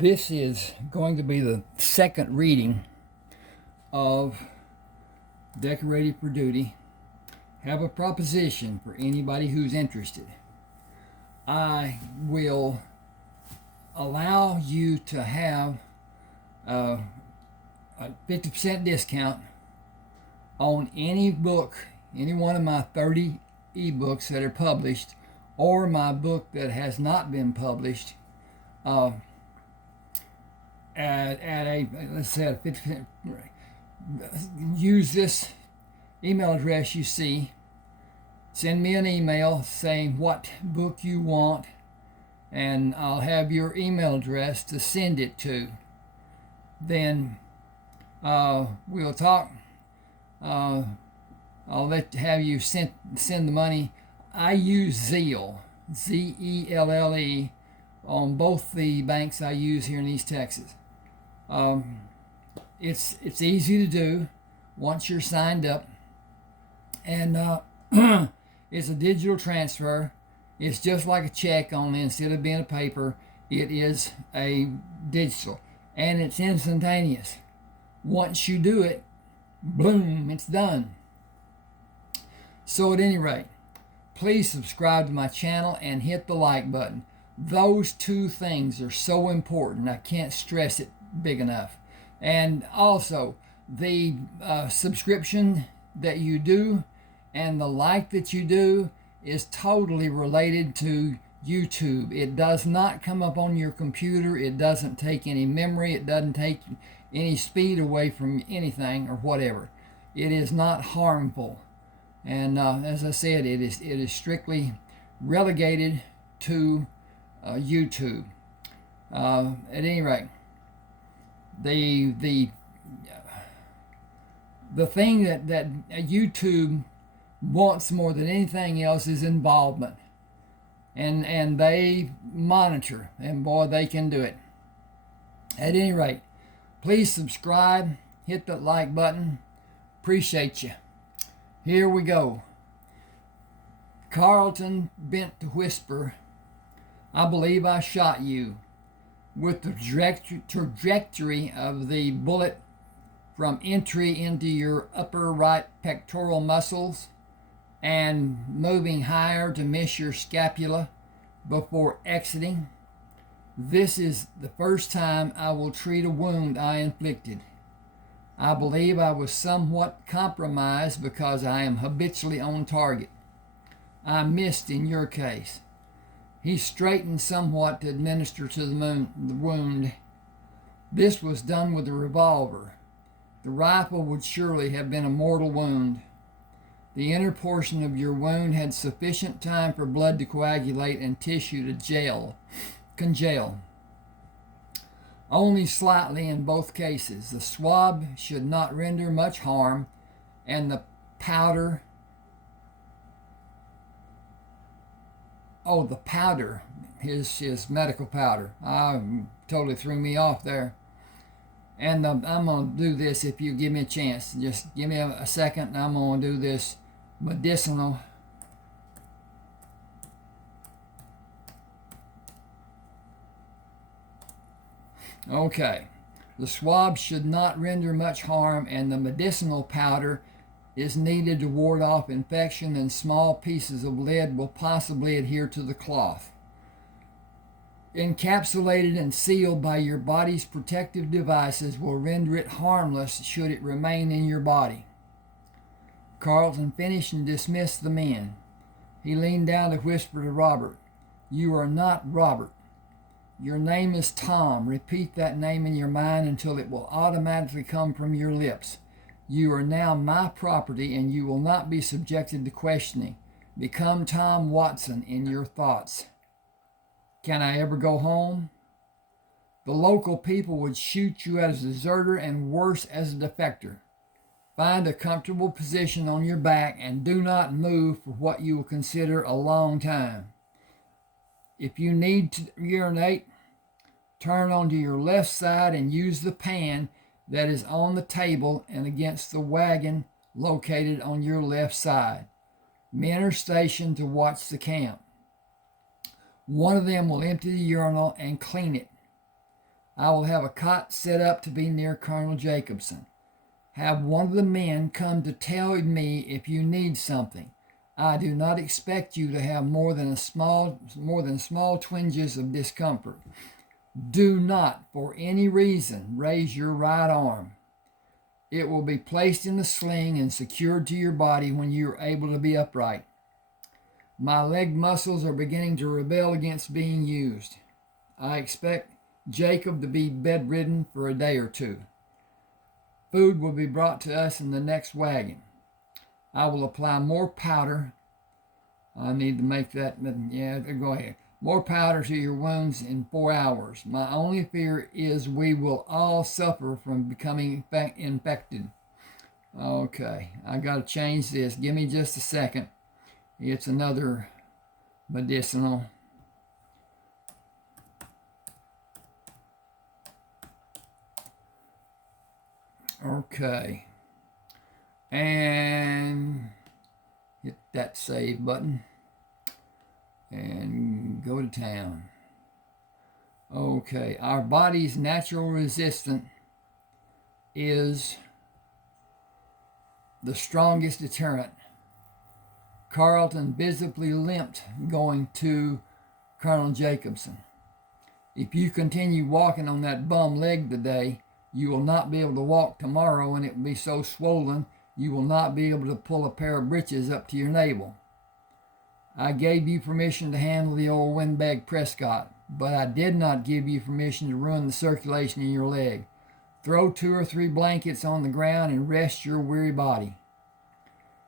This is going to be the second reading of Decorated for Duty. Have a proposition for anybody who's interested. I will allow you to have a 50% discount on any book, any one of my 30 eBooks that are published, or my book that has not been published, at a, let's say, a 50%. Use this email address you see. Send me an email saying what book you want, and I'll have your email address to send it to. Then we'll talk. I'll have you send the money. I use Zelle, Zelle, on both the banks I use here in East Texas. It's easy to do once you're signed up, and it's a digital transfer. It's just like a check, only instead of being a paper, it is a digital, and it's instantaneous. Once you do it, boom, it's done. So at any rate, please subscribe to my channel and hit the like button. Those two things are so important. I can't stress it big enough. And also, the subscription that you do and the like that you do is totally related to YouTube. It does not come up on your computer. It doesn't take any memory. It doesn't take any speed away from anything or whatever. It is not harmful. And as I said, it is strictly relegated to YouTube. At any rate, the thing that YouTube wants more than anything else is involvement, and they monitor, and boy, they can do it. At any rate, please subscribe, hit that like button. Appreciate you. Here we go. Carlton bent to whisper, "I believe I shot you." With the trajectory of the bullet from entry into your upper right pectoral muscles and moving higher to miss your scapula before exiting, this is the first time I will treat a wound I inflicted. I believe I was somewhat compromised because I am habitually on target. I missed in your case. He straightened somewhat to administer to the wound. This was done with a revolver. The rifle would surely have been a mortal wound. The inner portion of your wound had sufficient time for blood to coagulate and tissue to congeal. Only slightly in both cases. The swab should not render much harm, and the powder... the powder, his medical powder. Totally threw me off there. And I'm going to do this if you give me a chance. Just give me a second, and I'm going to do this medicinal. Okay. The swab should not render much harm, and the medicinal powder is needed to ward off infection, and small pieces of lead will possibly adhere to the cloth. Encapsulated and sealed by your body's protective devices will render it harmless should it remain in your body. Carlton finished and dismissed the men. He leaned down to whisper to Robert, "You are not Robert. Your name is Tom. Repeat that name in your mind until it will automatically come from your lips. You are now my property, and you will not be subjected to questioning. Become Tom Watson in your thoughts. Can I ever go home? The local people would shoot you as a deserter, and worse, as a defector. Find a comfortable position on your back and do not move for what you will consider a long time. If you need to urinate, turn onto your left side and use the pan that is on the table and against the wagon located on your left side. Men are stationed to watch the camp. One of them will empty the urinal and clean it. I will have a cot set up to be near Colonel Jacobson. Have one of the men come to tell me if you need something. I do not expect you to have more than small twinges of discomfort. Do not, for any reason, raise your right arm. It will be placed in the sling and secured to your body when you are able to be upright. My leg muscles are beginning to rebel against being used. I expect Jacob to be bedridden for a day or two. Food will be brought to us in the next wagon. I will apply more powder. I need to make that, yeah, go ahead. More powder to your wounds in 4 hours. My only fear is we will all suffer from becoming infected. Okay, I got to change this. Give me just a second. It's another medicinal. Okay. And hit that save button and go to town. Okay, our body's natural resistance is the strongest deterrent. Carlton visibly limped going to Colonel Jacobson. If you continue walking on that bum leg today, you will not be able to walk tomorrow, and it will be so swollen you will not be able to pull a pair of breeches up to your navel. I gave you permission to handle the old windbag Prescott, but I did not give you permission to ruin the circulation in your leg. Throw 2 or 3 blankets on the ground and rest your weary body.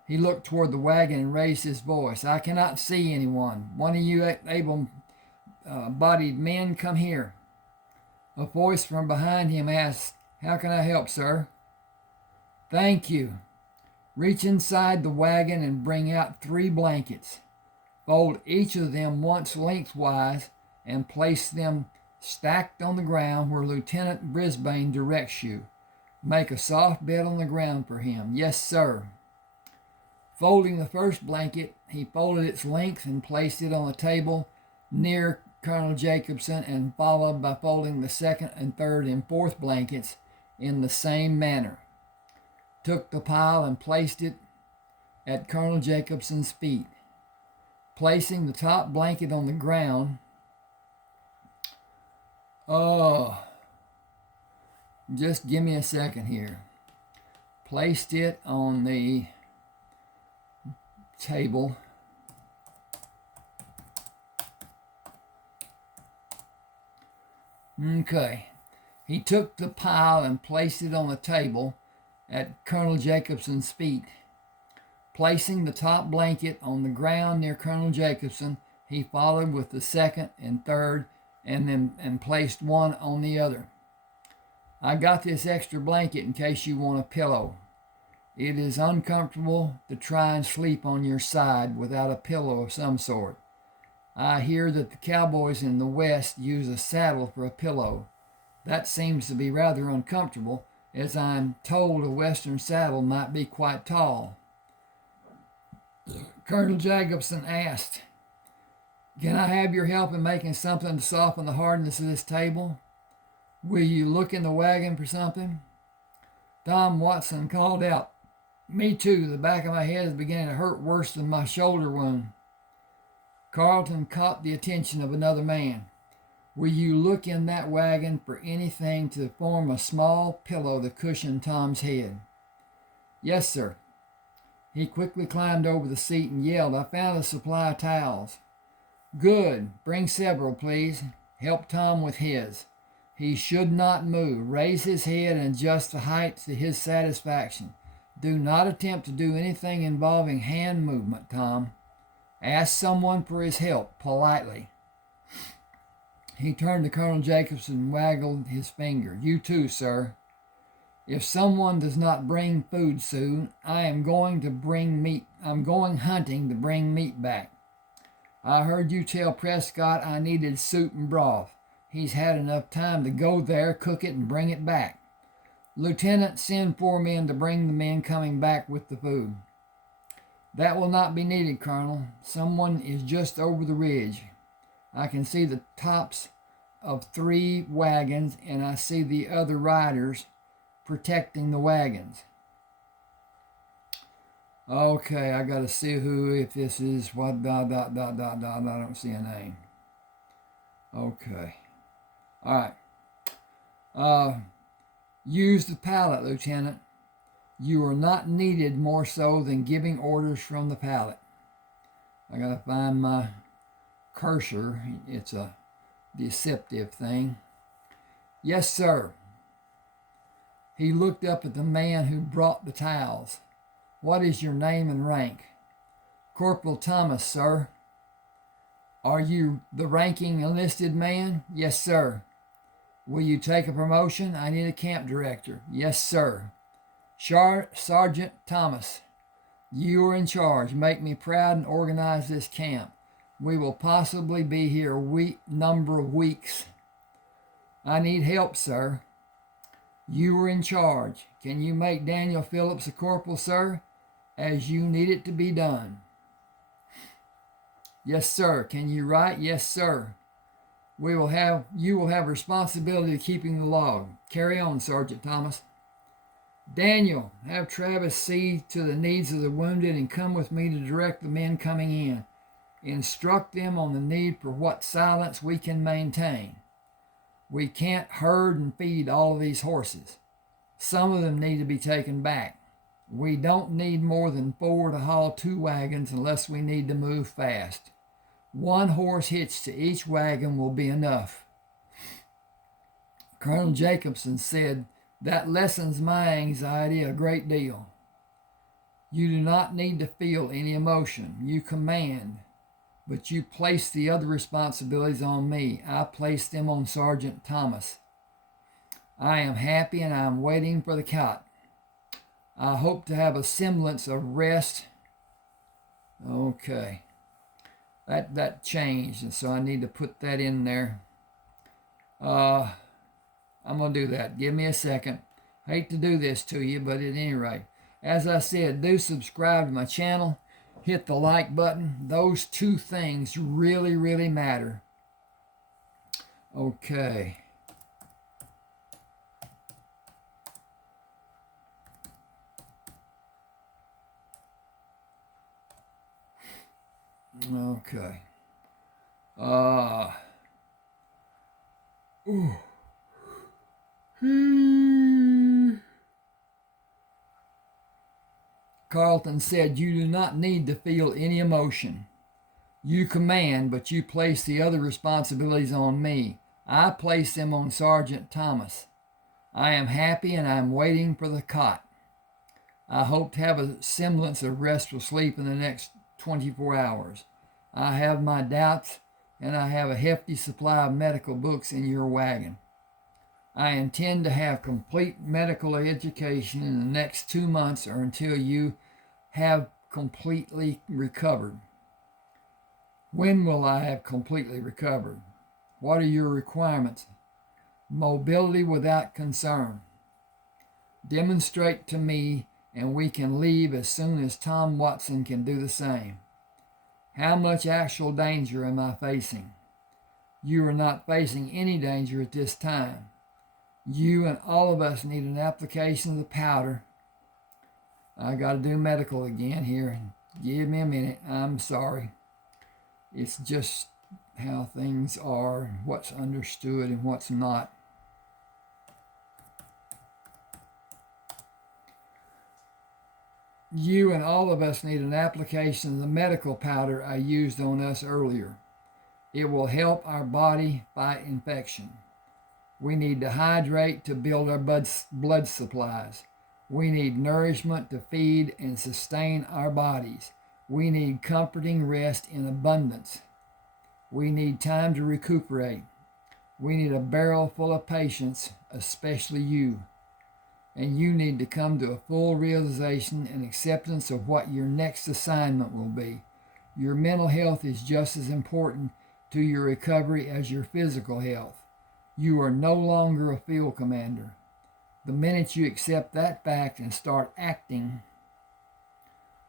He looked toward the wagon and raised his voice. I cannot see anyone. One of you able-bodied men, come here. A voice from behind him asked, How can I help, sir? Thank you. Reach inside the wagon and bring out 3 blankets. Fold each of them once lengthwise and place them stacked on the ground where Lieutenant Brisbane directs you. Make a soft bed on the ground for him. Yes, sir. Folding the first blanket, he folded its length and placed it on the table near Colonel Jacobson, and followed by folding the second and third and fourth blankets in the same manner. Took the pile and placed it at Colonel Jacobson's feet. Placing the top blanket on the ground, just give me a second here. Placed it on the table. Okay. He took the pile and placed it on the table at Colonel Jacobson's feet. Placing the top blanket on the ground near Colonel Jacobson, he followed with the second and third and placed one on the other. I got this extra blanket in case you want a pillow. It is uncomfortable to try and sleep on your side without a pillow of some sort. I hear that the cowboys in the West use a saddle for a pillow. That seems to be rather uncomfortable, as I'm told a Western saddle might be quite tall. Colonel Jacobson asked, Can I have your help in making something to soften the hardness of this table? Will you look in the wagon for something? Tom Watson called out, Me too, the back of my head is beginning to hurt worse than my shoulder wound. Carlton caught the attention of another man. Will you look in that wagon for anything to form a small pillow to cushion Tom's head? Yes, sir. He quickly climbed over the seat and yelled, I found a supply of towels. Good. Bring several, please. Help Tom with his. He should not move. Raise his head and adjust the height to his satisfaction. Do not attempt to do anything involving hand movement, Tom. Ask someone for his help, politely. He turned to Colonel Jacobson and waggled his finger. You too, sir. If someone does not bring food soon, I am going to bring meat. I'm going hunting to bring meat back. I heard you tell Prescott I needed soup and broth. He's had enough time to go there, cook it, and bring it back. Lieutenant, send 4 men to bring the men coming back with the food. That will not be needed, Colonel. Someone is just over the ridge. I can see the tops of 3 wagons, and I see the other riders protecting the wagons. Okay, I gotta see who, if this is what, I don't see a name. Okay. All right. Use the pallet, Lieutenant. You are not needed more so than giving orders from the pallet. I gotta find my cursor. It's a deceptive thing. Yes, sir. He looked up at the man who brought the towels. What is your name and rank? Corporal Thomas, sir. Are you the ranking enlisted man? Yes, sir. Will you take a promotion? I need a camp director. Yes, sir. Sergeant Thomas, you are in charge. Make me proud and organize this camp. We will possibly be here a number of weeks. I need help, sir. You are in charge. Can you make Daniel Phillips a corporal, sir, as you need it to be done? Yes, sir. Can you write? Yes, sir. You will have responsibility of keeping the log. Carry on, Sergeant Thomas. Daniel, have Travis see to the needs of the wounded and come with me to direct the men coming in. Instruct them on the need for what silence we can maintain. We can't herd and feed all of these horses. Some of them need to be taken back. We don't need more than 4 to haul 2 wagons unless we need to move fast. 1 horse hitched to each wagon will be enough. Colonel Jacobson said, that lessens my anxiety a great deal. You do not need to feel any emotion. You command, but you place the other responsibilities on me. I place them on Sergeant Thomas. I am happy and I am waiting for the cot. I hope to have a semblance of rest. Okay. That changed, and so I need to put that in there. I'm going to do that. Give me a second. Hate to do this to you, but at any rate, as I said, do subscribe to my channel. Hit the like button. Those 2 things really, really matter. Okay. Okay. Ooh. Carlton said, you do not need to feel any emotion. You command, but you place the other responsibilities on me. I place them on Sergeant Thomas. I am happy and I am waiting for the cot. I hope to have a semblance of restful sleep in the next 24 hours. I have my doubts, and I have a hefty supply of medical books in your wagon. I intend to have complete medical education in the next 2 months or until you have completely recovered. When will I have completely recovered? What are your requirements? Mobility without concern. Demonstrate to me, and we can leave as soon as Tom Watson can do the same. How much actual danger am I facing? You are not facing any danger at this time. You and all of us need an application of the powder. I got to do medical again here. Give me a minute. I'm sorry. It's just how things are, what's understood and what's not. You and all of us need an application of the medical powder I used on us earlier. It will help our body fight infection. We need to hydrate to build our blood supplies. We need nourishment to feed and sustain our bodies. We need comforting rest in abundance. We need time to recuperate. We need a barrel full of patience, especially you. And you need to come to a full realization and acceptance of what your next assignment will be. Your mental health is just as important to your recovery as your physical health. You are no longer a field commander. The minute you accept that fact and start acting,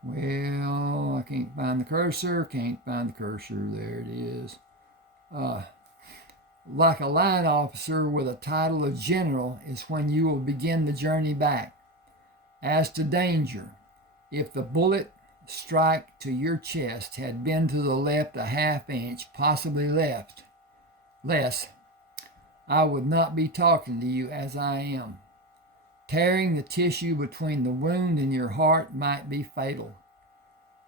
well, I can't find the cursor, there it is. like a line officer with a title of general is when you will begin the journey back. As to danger, if the bullet strike to your chest had been to the left a half inch, possibly less, I would not be talking to you as I am. Tearing the tissue between the wound and your heart might be fatal.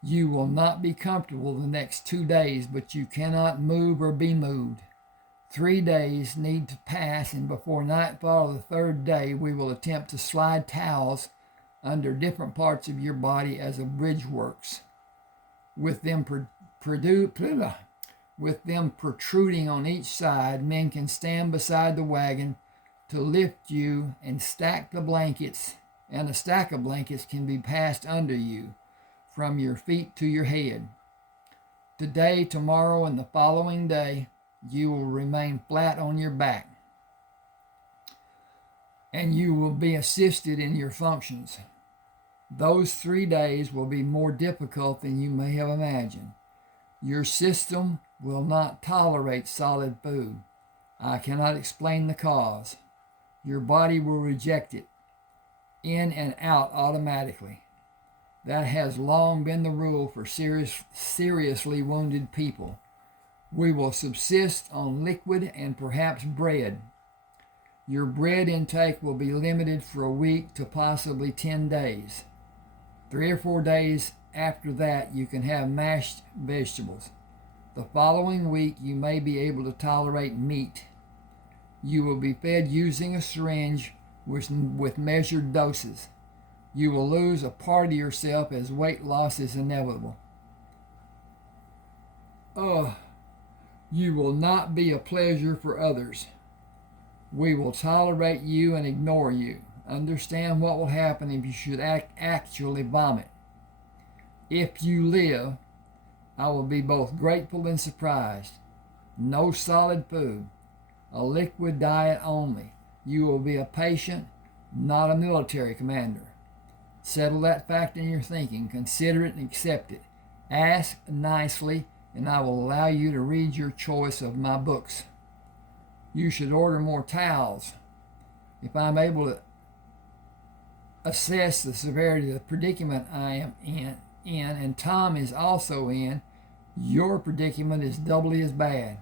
You will not be comfortable the next 2 days, but you cannot move or be moved. 3 days need to pass, and before nightfall of the third day, we will attempt to slide towels under different parts of your body as a bridge works, with them protruding on each side. Men can stand beside the wagon to lift you and stack the blankets, and a stack of blankets can be passed under you from your feet to your head. Today, tomorrow, and the following day, you will remain flat on your back, and you will be assisted in your functions. Those 3 days will be more difficult than you may have imagined. Your system will not tolerate solid food. I cannot explain the cause. Your body will reject it, in and out automatically. That has long been the rule for seriously wounded people. We will subsist on liquid and perhaps bread. Your bread intake will be limited for a week to possibly 10 days. 3 or 4 days after that, you can have mashed vegetables. The following week, you may be able to tolerate meat. You will be fed using a syringe with measured doses. You will lose a part of yourself as weight loss is inevitable. You will not be a pleasure for others. We will tolerate you and ignore you. Understand what will happen if you should actually vomit. If you live, I will be both grateful and surprised. No solid food, a liquid diet only. You will be a patient, not a military commander. Settle that fact in your thinking. Consider it and accept it. Ask nicely, and I will allow you to read your choice of my books. You should order more towels. If I'm able to assess the severity of the predicament I am in, and Tom is also in, your predicament is doubly as bad.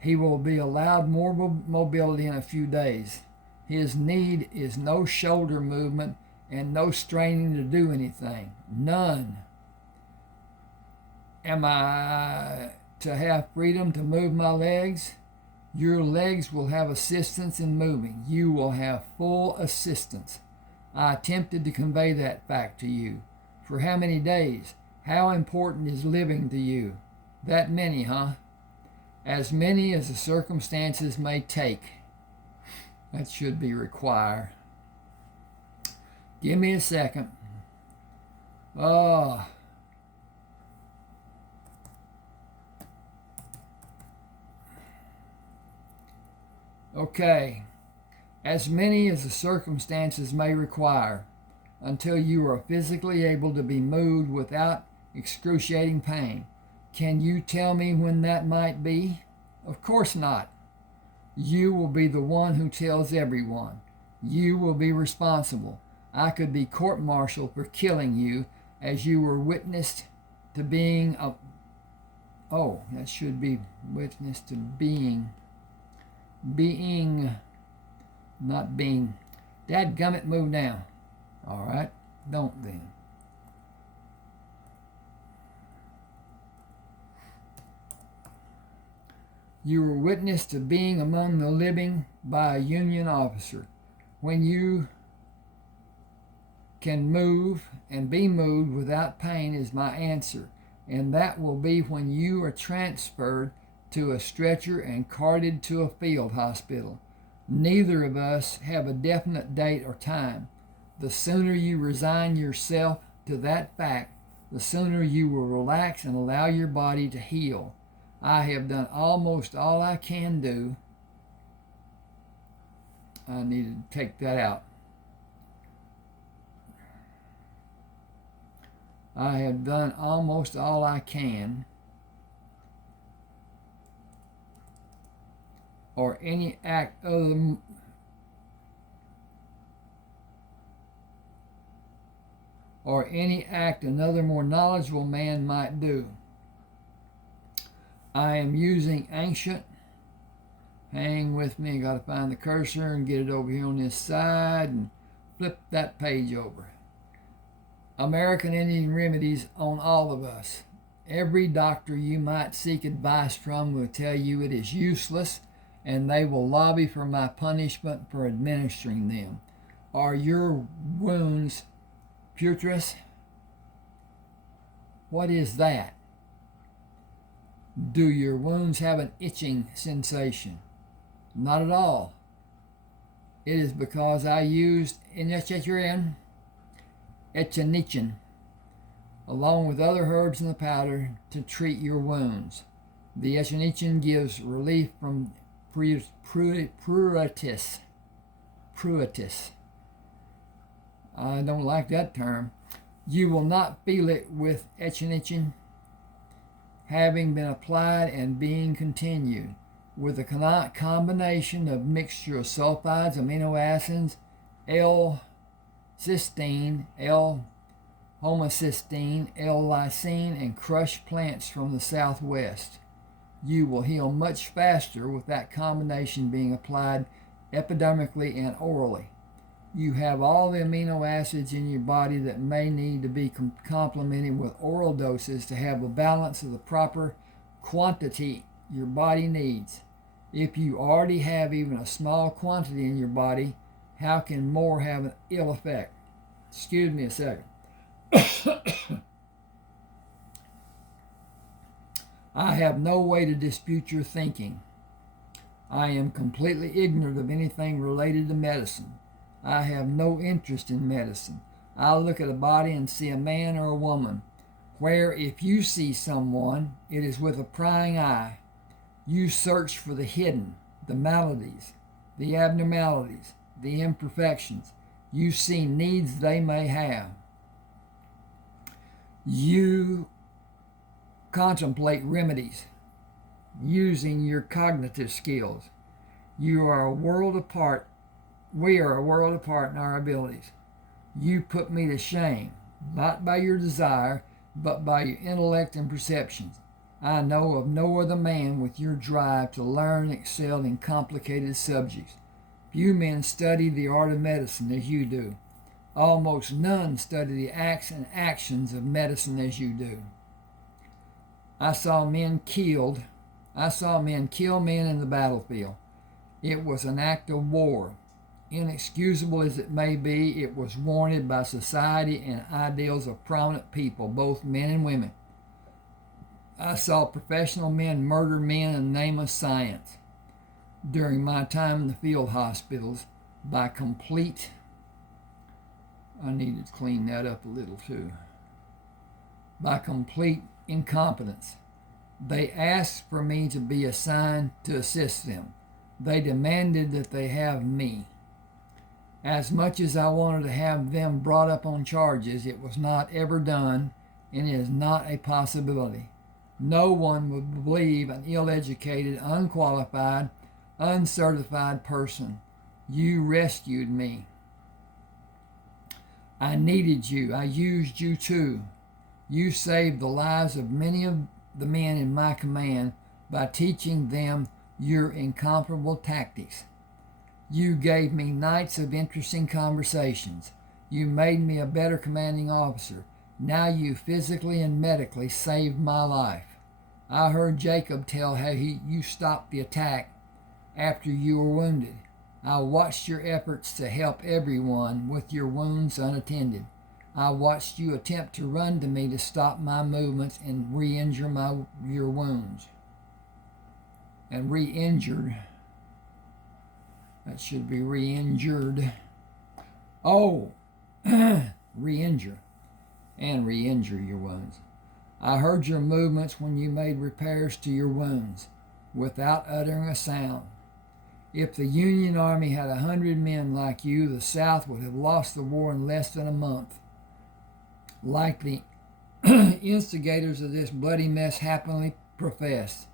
He will be allowed more mobility in a few days. His need is no shoulder movement and no straining to do anything. None. Am I to have freedom to move my legs? Your legs will have assistance in moving. You will have full assistance. I attempted to convey that fact to you. For how many days? How important is living to you? That many, huh? As many as the circumstances may take. That should be required. Give me a second. Okay. As many as the circumstances may require, until you are physically able to be moved without excruciating pain. Can you tell me when that might be? Of course not. You will be the one who tells everyone. You will be responsible. I could be court-martialed for killing you, as you were witness to being a... Oh, that should be witness to being... not being. Dadgummit, move down. All right, don't then. You were witness to being among the living by a Union officer. When you can move and be moved without pain is my answer, and that will be when you are transferred to a stretcher and carted to a field hospital. Neither of us have a definite date or time. The sooner you resign yourself to that fact, the sooner you will relax and allow your body to heal. I have done almost all I can do. I need to take that out. I have done almost all I can or any act other or any act another more knowledgeable man might do. I am using ancient, hang with me, got to find the cursor and get it over here on this side and flip that page over. American Indian remedies on all of us. Every doctor you might seek advice from will tell you it is useless, and they will lobby for my punishment for administering them. Are your wounds putrescence? What is that? Do your wounds have an itching sensation? Not at all. It is because I used echinachin, along with other herbs in the powder to treat your wounds. The echinachin gives relief from pruritus. I don't like that term. You will not feel it with echinachin having been applied and being continued. With a combination of mixture of sulfides, amino acids, L-cysteine, L-homocysteine, L-lysine, and crushed plants from the southwest. You will heal much faster with that combination being applied epidermically and orally. You have all the amino acids in your body that may need to be complemented with oral doses to have a balance of the proper quantity your body needs. If you already have even a small quantity in your body, how can more have an ill effect? Excuse me a second. I have no way to dispute your thinking. I am completely ignorant of anything related to medicine. I have no interest in medicine. I look at a body and see a man or a woman, where if you see someone, it is with a prying eye. You search for the hidden, the maladies, the abnormalities, the imperfections. You see needs they may have. You contemplate remedies using your cognitive skills. You are a world apart. We are a world apart in our abilities. You put me to shame, not by your desire, but by your intellect and perceptions. I know of no other man with your drive to learn and excel in complicated subjects. Few men study the art of medicine as you do. Almost none study the acts and actions of medicine as you do. I saw men kill men in the battlefield. It was an act of war. Inexcusable as it may be, it was warranted by society and ideals of prominent people, both men and women. I saw professional men murder men in the name of science. During my time in the field hospitals, by complete, I needed to clean that up a little too, by complete incompetence. They asked for me to be assigned to assist them. They demanded that they have me. As much as I wanted to have them brought up on charges, it was not ever done, and it is not a possibility. No one would believe an ill-educated, unqualified, uncertified person. You rescued me. I needed you. I used you too. You saved the lives of many of the men in my command by teaching them your incomparable tactics. You gave me nights of interesting conversations. You made me a better commanding officer. Now you physically and medically saved my life. I heard Jacob tell how you stopped the attack after you were wounded. I watched your efforts to help everyone with your wounds unattended. I watched you attempt to run to me to stop my movements and re-injure your wounds. And re-injured. That should be re-injured. Oh, re-injure. And re-injure your wounds. I heard your movements when you made repairs to your wounds without uttering a sound. If the Union Army had 100 men like you, the South would have lost the war in less than a month. Like the instigators of this bloody mess happily professed,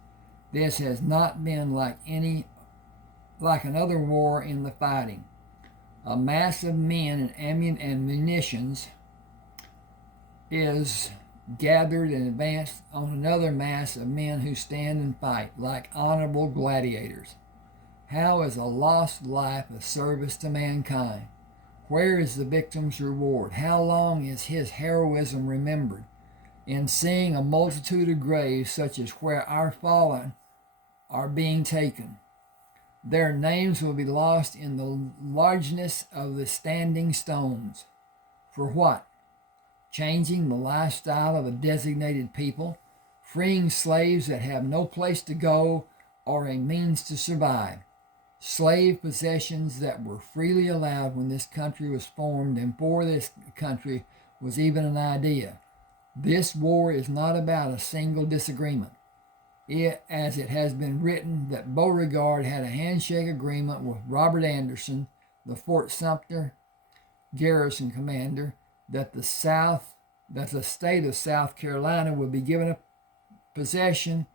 this has not been like any like another war in the fighting. A mass of men and munitions is gathered and advanced on another mass of men who stand and fight like honorable gladiators. How is a lost life a service to mankind? Where is the victim's reward? How long is his heroism remembered? In seeing a multitude of graves such as where our fallen are being taken, their names will be lost in the largeness of the standing stones. For what? Changing the lifestyle of a designated people, freeing slaves that have no place to go or a means to survive, slave possessions that were freely allowed when this country was formed and before this country was even an idea. This war is not about a single disagreement. As it has been written that Beauregard had a handshake agreement with Robert Anderson, the Fort Sumter garrison commander, that the state of South Carolina would be given a possession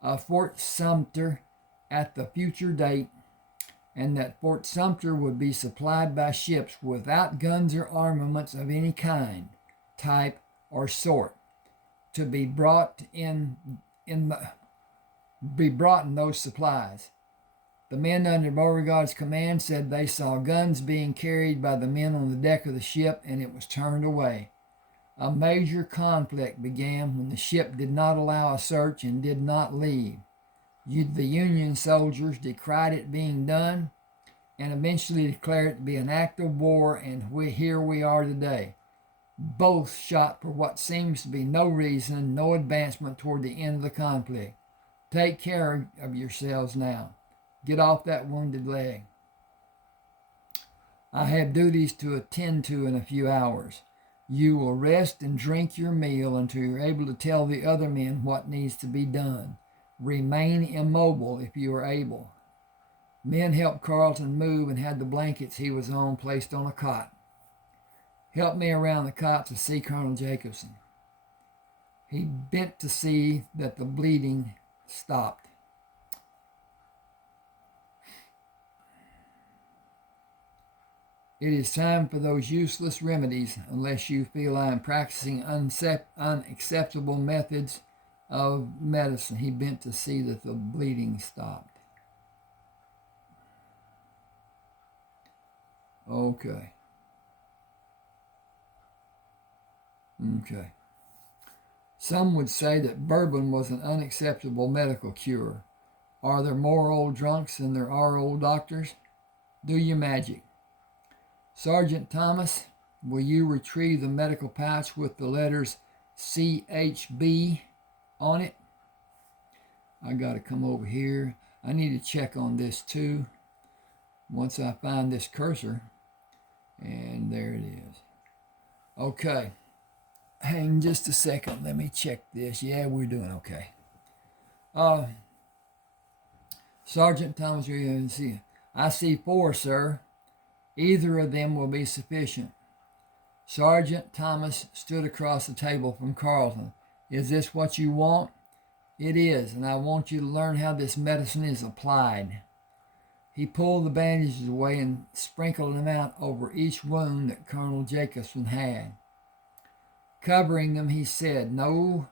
of Fort Sumter at the future date, and that Fort Sumter would be supplied by ships without guns or armaments of any kind, type, or sort, to be brought in those supplies. The men under Beauregard's command said they saw guns being carried by the men on the deck of the ship, and it was turned away. A major conflict began when the ship did not allow a search and did not leave. The Union soldiers decried it being done and eventually declared it to be an act of war, and here we are today. Both shot for what seems to be no reason, no advancement toward the end of the conflict. Take care of yourselves now. Get off that wounded leg. I have duties to attend to in a few hours. You will rest and drink your meal until you're able to tell the other men what needs to be done. Remain immobile if you are able. Men helped Carlton move and had the blankets he was on placed on a cot. Help me around the cot to see Colonel Jacobson. He bent to see that the bleeding stopped. It is time for those useless remedies unless you feel I am practicing unacceptable methods of medicine. He bent to see that the bleeding stopped. Okay. Some would say that bourbon was an unacceptable medical cure. Are there more old drunks than there are old doctors? Do your magic. Sergeant Thomas, will you retrieve the medical pouch with the letters CHB on it? I got to come over here. I need to check on this too. Once I find this cursor, and there it is. Okay. Hang just a second. Let me check this. Yeah, we're doing okay. Sergeant Thomas, I see 4, sir. Either of them will be sufficient. Sergeant Thomas stood across the table from Carlton. Is this what you want? It is, and I want you to learn how this medicine is applied. He pulled the bandages away and sprinkled them out over each wound that Colonel Jacobson had. Covering them, he said, no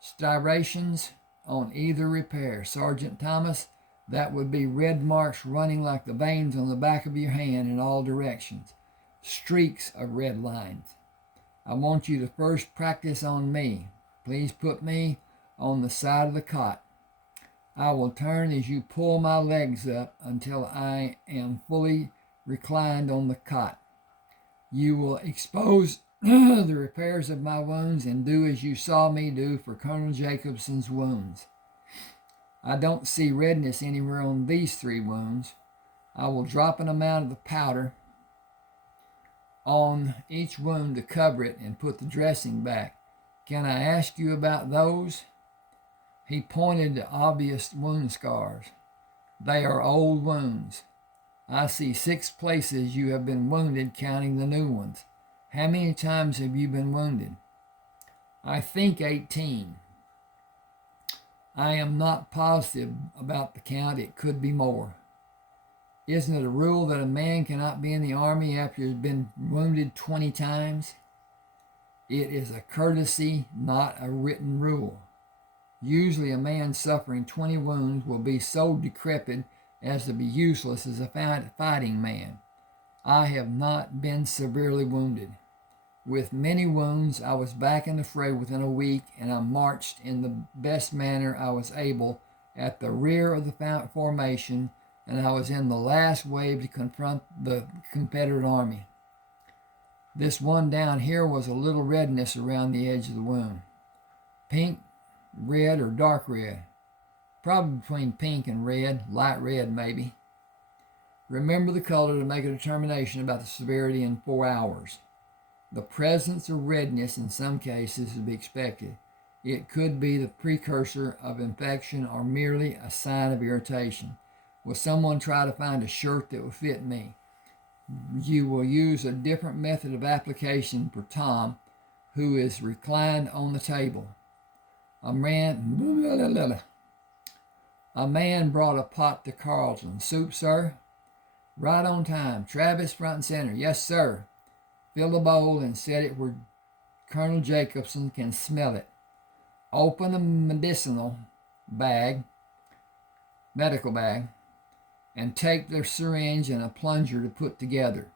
striations on either repair. Sergeant Thomas, that would be red marks running like the veins on the back of your hand in all directions. Streaks of red lines. I want you to first practice on me. Please put me on the side of the cot. I will turn as you pull my legs up until I am fully reclined on the cot. You will expose the repairs of my wounds and do as you saw me do for Colonel Jacobson's wounds. I don't see redness anywhere on these 3 wounds. I will drop an amount of the powder on each wound to cover it and put the dressing back. Can I ask you about those? He pointed to obvious wound scars. They are old wounds. I see 6 places you have been wounded, counting the new ones. How many times have you been wounded? I think 18. I am not positive about the count. It could be more. Isn't it a rule that a man cannot be in the army after he has been wounded 20 times? It is a courtesy, not a written rule. Usually a man suffering 20 wounds will be so decrepit as to be useless as a fighting man. I have not been severely wounded. With many wounds, I was back in the fray within a week, and I marched in the best manner I was able at the rear of the formation, and I was in the last wave to confront the Confederate army. This one down here was a little redness around the edge of the wound. Pink, red, or dark red. Probably between pink and red, light red maybe. Remember the color to make a determination about the severity in 4 hours. The presence of redness in some cases is to be expected. It could be the precursor of infection or merely a sign of irritation. Will someone try to find a shirt that will fit me? You will use a different method of application for Tom, who is reclined on the table. A man brought a pot to Carlton. Soup, sir? Right on time. Travis, front and center. Yes, sir. Fill the bowl and set it where Colonel Jacobson can smell it. Open a medical bag, and take the syringe and a plunger to put together.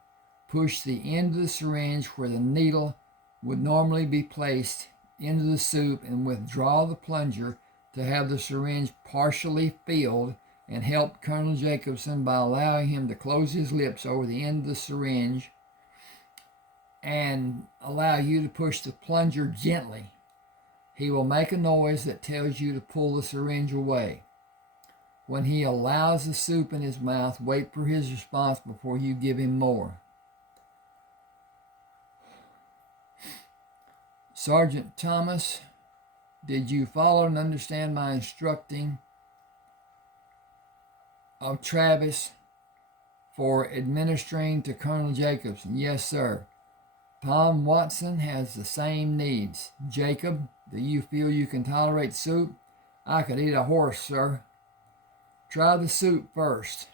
Push the end of the syringe where the needle would normally be placed into the soup and withdraw the plunger to have the syringe partially filled, and help Colonel Jacobson by allowing him to close his lips over the end of the syringe and allow you to push the plunger gently. He will make a noise that tells you to pull the syringe away. When he allows the soup in his mouth, wait for his response before you give him more. Sergeant Thomas, did you follow and understand my instructing of Travis for administering to Colonel Jacobson? Yes, sir. Tom Watson has the same needs. Jacob, do you feel you can tolerate soup? I could eat a horse, sir. Try the soup first.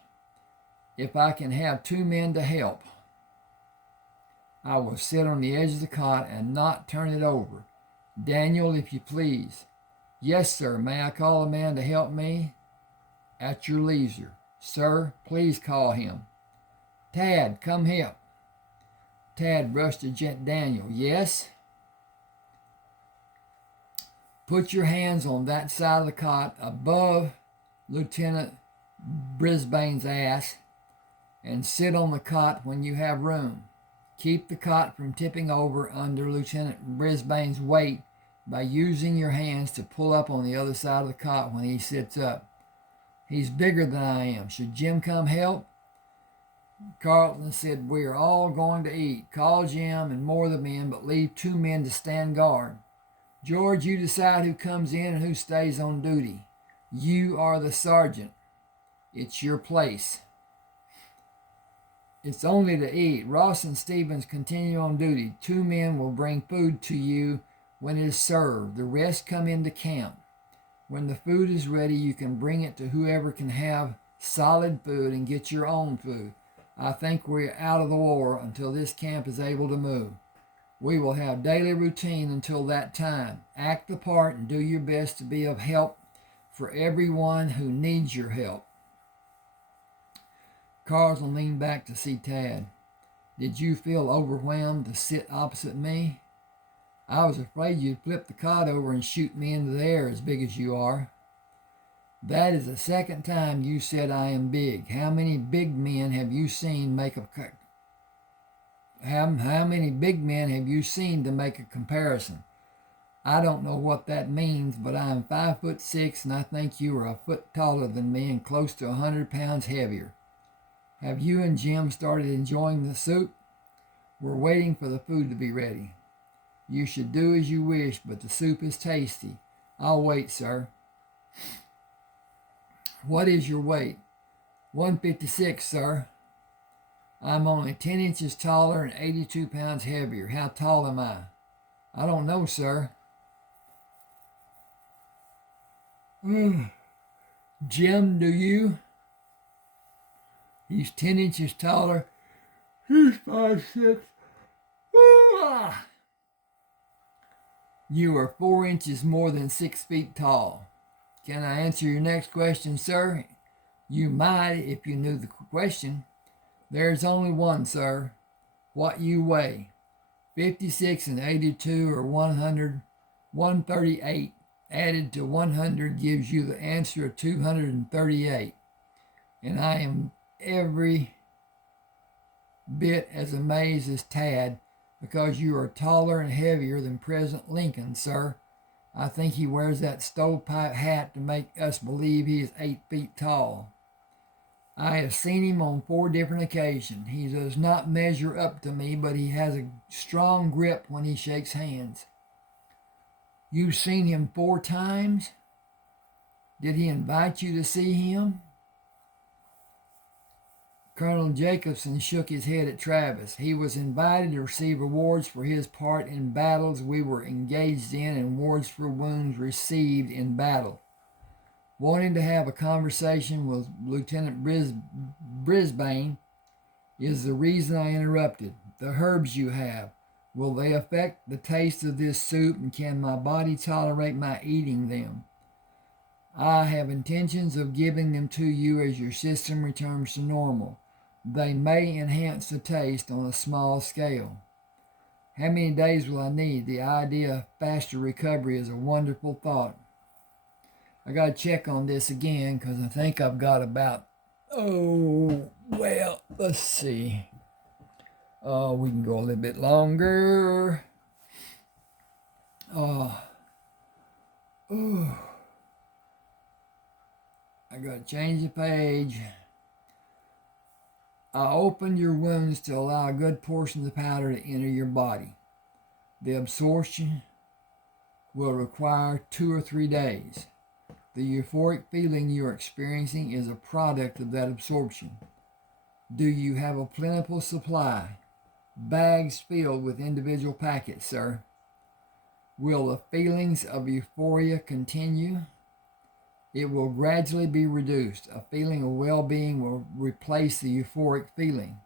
If I can have 2 men to help, I will sit on the edge of the cot and not turn it over. Daniel, if you please. Yes, sir. May I call a man to help me? At your leisure. Sir, please call him. Tad, come help. Tad rushed to Daniel. Yes? Put your hands on that side of the cot above Lieutenant Brisbane's ass and sit on the cot when you have room. Keep the cot from tipping over under Lieutenant Brisbane's weight by using your hands to pull up on the other side of the cot when he sits up. He's bigger than I am. Should Jim come help? Carlton said, we are all going to eat. Call Jim and more of the men, but leave 2 men to stand guard. George, you decide who comes in and who stays on duty. You are the sergeant. It's your place. It's only to eat. Ross and Stevens continue on duty. 2 men will bring food to you when it is served. The rest come into camp. When the food is ready, you can bring it to whoever can have solid food and get your own food. I think we're out of the war until this camp is able to move. We will have daily routine until that time. Act the part and do your best to be of help for everyone who needs your help. Carlton leaned back to see Tad. Did you feel overwhelmed to sit opposite me? I was afraid you'd flip the cot over and shoot me into the air as big as you are. That is the second time you said I am big. How many big men have you seen make a how many big men have you seen to make a comparison? I don't know what that means, but I am 5'6", and I think you are a foot taller than me and close to 100 pounds heavier. Have you and Jim started enjoying the soup? We're waiting for the food to be ready. You should do as you wish, but the soup is tasty. I'll wait, sir. What is your weight? 156, sir. I'm only 10 inches taller and 82 pounds heavier. How tall am I? I don't know, sir. Jim, do you? He's 10 inches taller. He's 5'6". Ooh, ah. You are 4 inches more than 6 feet tall. Can I answer your next question, sir? You might if you knew the question. There's only one, sir. What you weigh. 56 and 82 or 100, 138 added to 100 gives you the answer of 238. And I am every bit as amazed as Tad because you are taller and heavier than President Lincoln, sir. I think he wears that stovepipe hat to make us believe he is 8 feet tall. I have seen him on 4 different occasions. He does not measure up to me, but he has a strong grip when he shakes hands. You've seen him 4 times? Did he invite you to see him? Colonel Jacobson shook his head at Travis. He was invited to receive awards for his part in battles we were engaged in and awards for wounds received in battle. Wanting to have a conversation with Lieutenant Brisbane is the reason I interrupted. The herbs you have, will they affect the taste of this soup, and can my body tolerate my eating them? I have intentions of giving them to you as your system returns to normal. They may enhance the taste on a small scale. How many days will I need? The idea of faster recovery is a wonderful thought. I got to check on this again because I think I've got about, let's see. We can go a little bit longer. I got to change the page. I opened your wounds to allow a good portion of the powder to enter your body. The absorption will require 2 or 3 days. The euphoric feeling you are experiencing is a product of that absorption. Do you have a plentiful supply? Bags filled with individual packets, sir. Will the feelings of euphoria continue? It will gradually be reduced. A feeling of well-being will replace the euphoric feeling.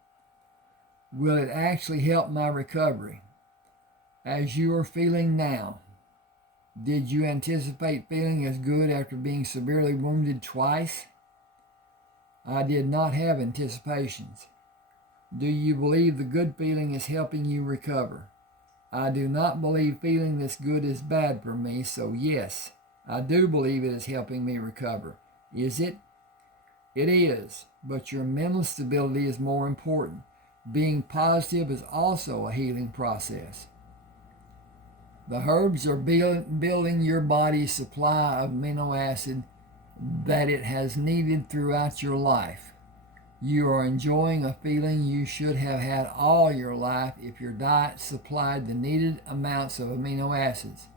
Will it actually help my recovery? As you are feeling now, did you anticipate feeling as good after being severely wounded twice? I did not have anticipations. Do you believe the good feeling is helping you recover? I do not believe feeling this good is bad for me, so yes, I do believe it is helping me recover. Is it? It is, but your mental stability is more important. Being positive is also a healing process. The herbs are building your body's supply of amino acid that it has needed throughout your life. You are enjoying a feeling you should have had all your life if your diet supplied the needed amounts of amino acids.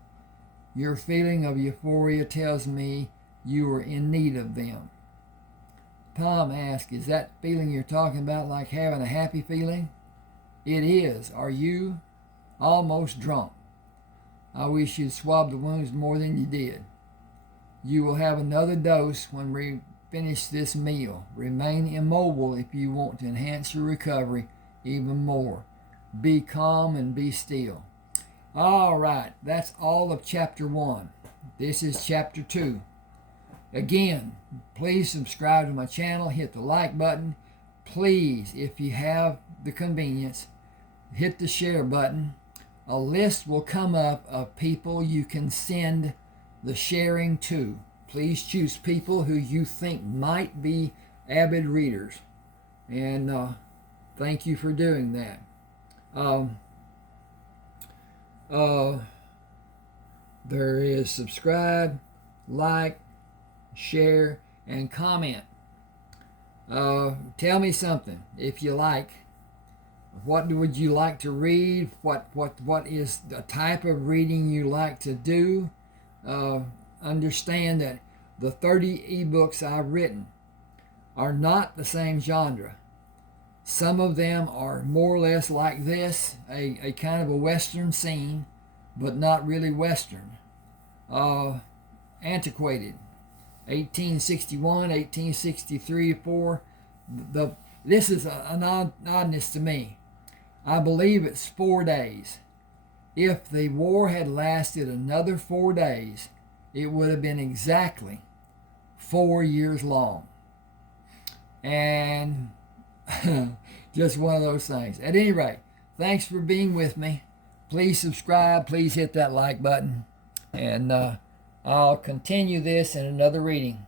Your feeling of euphoria tells me you are in need of them. Tom asked, is that feeling you're talking about like having a happy feeling? It is. Are you? Almost drunk. I wish you'd swab the wounds more than you did. You will have another dose when we finish this meal. Remain immobile if you want to enhance your recovery even more. Be calm and be still. All right, that's all of chapter 1. This is chapter 2. Again, please subscribe to my channel, hit the like button. Please, if you have the convenience, hit the share button. A list will come up of people you can send the sharing to. Please choose people who you think might be avid readers. And thank you for doing that. There is subscribe, like, share, and comment. Tell me something if you like. What would you like to read? What is the type of reading you like to do? Understand that the 30 ebooks I've written are not the same genre. Some of them are more or less like this, a kind of a Western scene, but not really Western. Antiquated. 1861, 1863, 4. this is an oddness to me. I believe it's 4 days. If the war had lasted another 4 days, it would have been exactly 4 years long. And just one of those things. At any rate, thanks for being with me. Please subscribe. Please hit that like button. And I'll continue this in another reading.